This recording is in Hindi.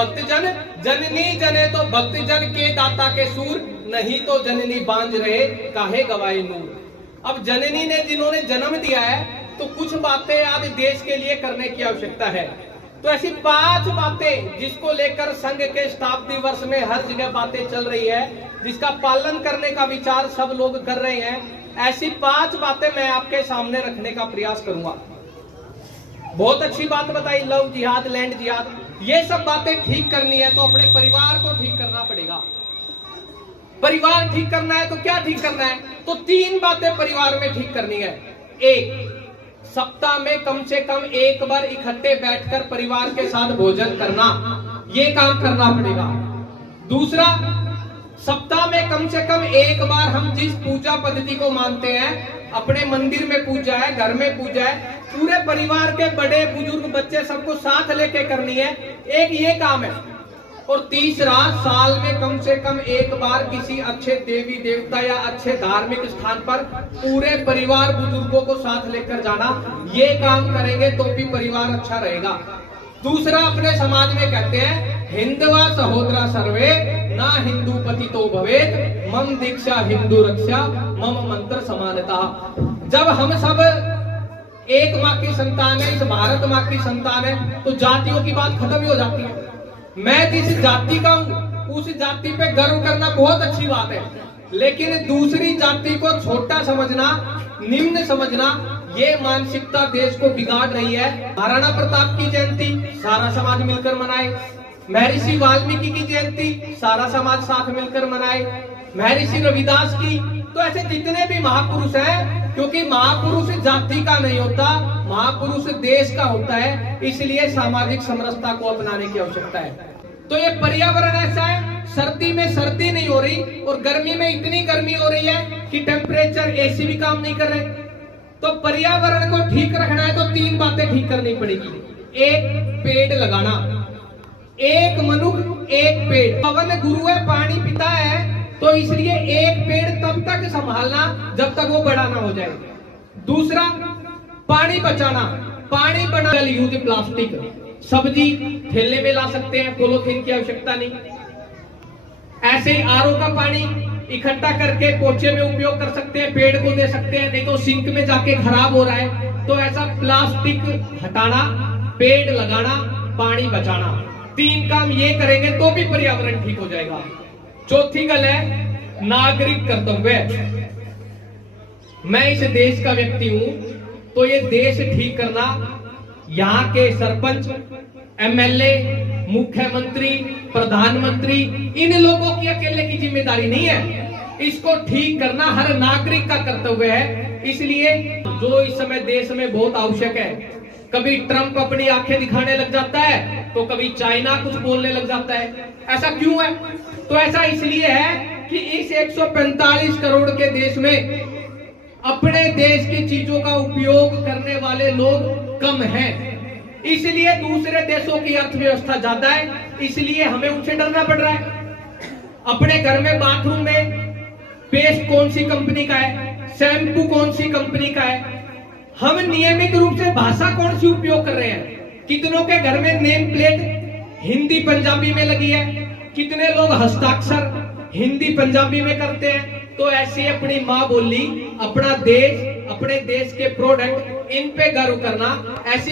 भक्तजन, जननी जने तो भक्तजन के दाता के सूर, नहीं तो जननी बांझ रहे काहे गवाए नूर। अब जननी ने जिन्होंने जन्म दिया है तो कुछ बातें आज देश के लिए करने की आवश्यकता है। तो ऐसी 5 बातें जिसको लेकर संघ के शताब्दी वर्ष में हर जगह बातें चल रही है, जिसका पालन करने का विचार सब लोग कर रहे हैं, ऐसी 5 बातें मैं आपके सामने रखने का प्रयास करूंगा। बहुत अच्छी बात बताई, लव जिहाद, लैंड जिहाद, ये सब बातें ठीक करनी है तो अपने परिवार को ठीक करना पड़ेगा। परिवार ठीक करना है तो क्या ठीक करना है? तो 3 बातें परिवार में ठीक करनी है। 1, सप्ताह में कम से कम एक बार इकट्ठे बैठकर परिवार के साथ भोजन करना, ये काम करना पड़ेगा। दूसरा, सप्ताह में कम से कम एक बार हम जिस पूजा पद्धति को मानते हैं, अपने मंदिर में पूजा है, घर में पूजा है, पूरे परिवार के बड़े बुजुर्ग बच्चे सबको साथ लेके करनी है, एक ये काम है। और तीसरा, साल में कम से कम एक बार किसी अच्छे देवी देवता या अच्छे धार्मिक स्थान पर पूरे परिवार बुजुर्गों को साथ लेकर जाना, ये काम करेंगे तो भी परिवार अच्छा रहेगा। दूसरा, अपने समाज में कहते हैं हिंदवा सहोदरा सर्वे, ना हिंदू पति तो भवेत, मम दीक्षा हिंदू रक्षा, मम मंत्र समानता। जब हम सब एक माँ की संतान है, इस भारत माँ की संतान है, तो जातियों की बात खत्म ही हो जाती है। मैं जिस जाति का हूं उस जाति पे गर्व करना बहुत अच्छी बात है, लेकिन दूसरी जाति को छोटा समझना, निम्न समझना, ये मानसिकता देश को बिगाड़ रही है। महाराणा प्रताप की जयंती सारा समाज मिलकर मनाए, महर्षि वाल्मीकि की जयंती सारा समाज साथ मिलकर मनाए, महर्षि रविदास की, तो ऐसे जितने भी महापुरुष हैं, क्योंकि महापुरुष जाति का नहीं होता, महापुरुष देश का होता है, इसलिए सामाजिक समरसता को अपनाने की आवश्यकता है। तो ये पर्यावरण ऐसा है, सर्दी में सर्दी नहीं हो रही और गर्मी में इतनी गर्मी हो रही है कि टेम्परेचर एसी भी काम नहीं कर रहे। तो पर्यावरण को ठीक रखना है तो 3 बातें ठीक करनी पड़ेगी। 1, पेड़ लगाना, एक मनुष्य एक पेड़, पवन गुरु है, पानी पिता है, तो इसलिए एक पेड़ तब तक संभालना जब तक वो बड़ा ना हो जाए। दूसरा, पानी बचाना, पानी बना, जल यूज प्लास्टिक, सब्जी थैले में ला सकते हैं, पॉलीथीन की आवश्यकता नहीं। ऐसे ही आरओ का पानी इकट्ठा करके पोछे में उपयोग कर सकते हैं, पेड़ को दे सकते हैं, नहीं तो सिंक में जाके खराब हो रहा है। तो ऐसा प्लास्टिक हटाना, पेड़ लगाना, पानी बचाना, 3 काम ये करेंगे तो भी पर्यावरण ठीक हो जाएगा। चौथी गल है नागरिक कर्तव्य। मैं इस देश का व्यक्ति हूं तो ये देश ठीक करना यहाँ के सरपंच, एमएलए, मुख्यमंत्री, प्रधानमंत्री, इन लोगों की अकेले की जिम्मेदारी नहीं है। इसको ठीक करना हर नागरिक का कर्तव्य है। इसलिए जो इस समय देश में बहुत आवश्यक है, कभी ट्रंप अपनी आंखें दिखाने लग जाता है तो कभी चाइना कुछ बोलने लग जाता है। ऐसा क्यों है? तो ऐसा इसलिए है कि इस 145 करोड़ के देश में अपने देश की चीजों का उपयोग करने वाले लोग कम हैं, इसलिए दूसरे देशों की अर्थव्यवस्था ज्यादा है, इसलिए हमें उनसे डरना पड़ रहा है। अपने घर में बाथरूम में पेस्ट कौन सी कंपनी का है, शैम्पू कौन सी कंपनी का है, हम नियमित रूप से भाषा कौन सी उपयोग कर रहे हैं। कितनों के घर में नेम प्लेट हिंदी पंजाबी में लगी है, कितने लोग हस्ताक्षर हिंदी पंजाबी में करते हैं। तो ऐसी अपनी माँ बोली, अपना देश, अपने देश के प्रोडक्ट, इन पे गर्व करना, ऐसी